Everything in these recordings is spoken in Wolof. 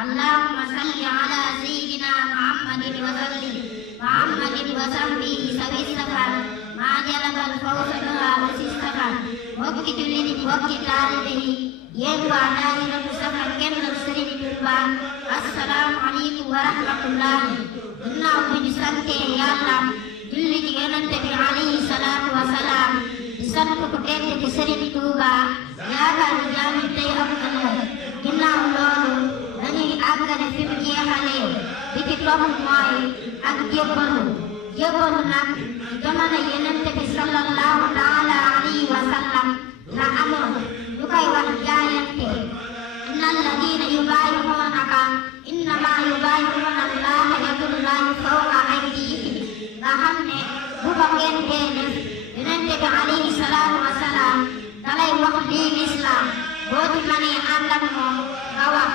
اللهم صل على سيدنا محمد وسلم محمد وصحبه سوي السفر ما جلب الفوز بها وسي السفر mbokki jullit yi mbokki taalibe yi yéen waa daayiratu Safar Kennal Serigne Touba assalaamu aleykum wa rahmatullahi ginnaaw bi ñu santee Yàlla julli ci Yonent bi alayhi salaatu wa salaam di sant ku tedd ci Serigne Touba yaakaar ni jaam yi tey ak ëllëg ginnaaw loolu dañuy àggale fi mu jeexalee bi ci topp mooy ak jébbalu nag jamono Yonent bi sallallahu taala alayhi wa sallam la amoon ñu koy wax jaayante inna alladina yubayi'unaka innama yubayi'una allaha yadullahi fawqa aydihim nga xam ne bu ko ngeen dee def Yonent bi alayhi salaatu wa salaam dalay wax lii lislaam boo ci mënee ànd ak moom nga wax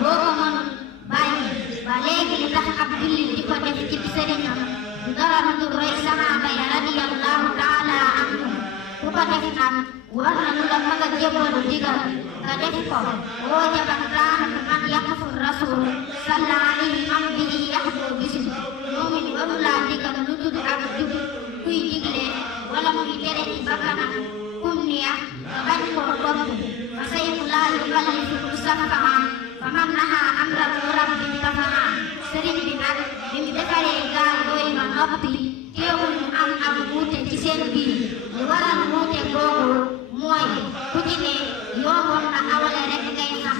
boo ko mënul bàyyi ba léegi li tax ab jullit di ko def ci sëriñam du dara lu dul roy sahaaba ya radiyallahu taala anhum ku ko def nag war na lu la mën a jébbalu digal nga def ko woo jaban taanaka man yaqfu rasul salla alayhi man bihi yaxbu bisim moomin waru laa digal lu dul ak jub kuy digle wala muy tere ci bakkanam kum neex nga bañ koo topp fa saytu laa yukallifu musafaha fa man naha amrahu rabbi tafaha sëriñ bi nag bi mu defaree gaal yooyu ba noppi teewul mu am ak wuute ci seen biir li waral wuute googu mooy ku ci ne yooboon na awale rek ngay xam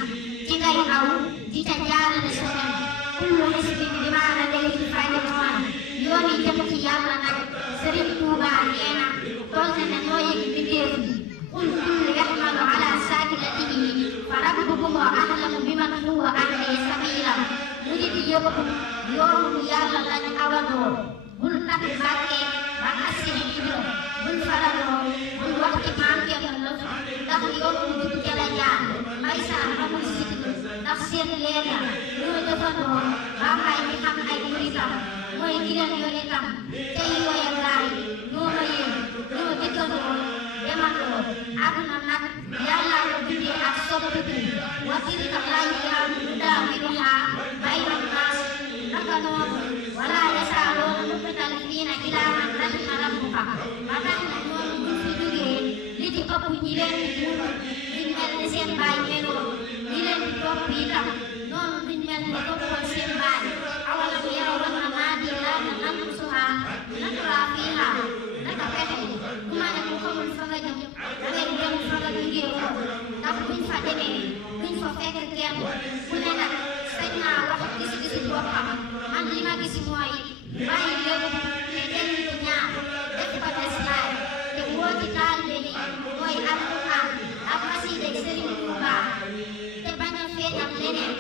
ci ngay aw di ca jaarale sa xel kullu xisbin bimaa ladayhim farihun yoon yi jëm ci yàlla nag Sëriñ Tuubaa nee na toll na noo yëg bindéef yi qul kullu yaxmalu ala saakilatihi fa rabbukum a'lamu biman huwa ahdaa sabiila mu nit yëpp yoonu yàlla lañ awandoo bul nag Mbàkke ba agsi Ibra bul faraloo bul wax ci maam Cerno la ndax yoonu jub ca la jaar may saa amul sikk ndax seen leer ya ñoo defandoo ba may di xam ay muritam mooy ki leen yore tam tey yooya gaay ñoo ma yéen ñoo dëkkandoo demandoo àdduna nag yàlla ko bindee ak soppiku wa tilka l-ayyaamu nudaawiluhaa bayna n-naas naka noonu wala yazaaluuna muxtalifiina illaa man rahima rabbuka ba tax na ñoom buñ fi jógee li ci ëpp ñi leen di muur duñ mel ni seen baay meloo ñi leen di topp itam noonu duñ mel ni toppoon seen baay awalam yarawna annaa diilaana nanqusuhaa natraa fiihaa naka pexe bu ma ne ku xamul fa nga jëm dangay dem fa nga jógee woon ndax buñ fa demee duñ fa fekk kenn ku ne nag sañ naa wax gis-gisu boppam man li ma gis mooy bàyyi lépp te dem ci ñaar def ko deslaay te woo ci taalibe yi mooy alquran ak xasida Sëriñ Tuuba te bañ a feeñal leneen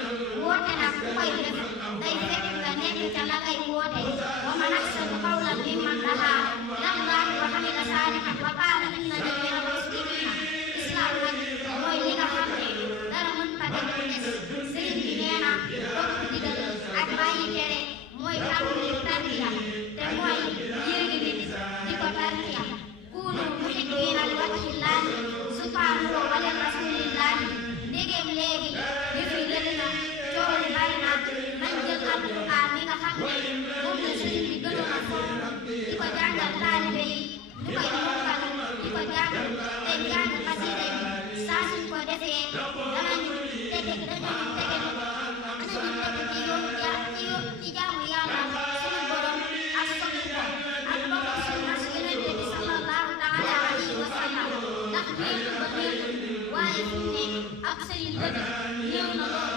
woote nag ku koy def day fekk nga nekk ca la ngay woote wa man ahsanu qawlan mimman da'aa ilallaahi wa amila saalihan wa qaala innanii minal muslimiin islam nag mooy li nga xam ne dara mën fa dem des sëriñ bi nee na topp digal ak bàyyi tere mooy tàmbali tarbiya te mooy yéegi nit di ko tarbiya kuunu muhibbiina li wajhillaahi subhaanahu wa li rasuulillaahi ndegem léegi li fi gën na coow li bari na nañ jël alquran mi nga xam ne moom la sëriñ bi gënoon a fonk di ko jàngal taalibe yi ñu koy mokkal di ko jàng te jàng xasida yi saa suñ ko defee danañu tege ci yoonu ci jaamu yàlla suñu borom ak sopp ko ak bokk sunna si Yonent bi sallallahu taala alayhi wa sallam ndax néew ba néew waaye fu ne ab sëriñ bëgg néew na lool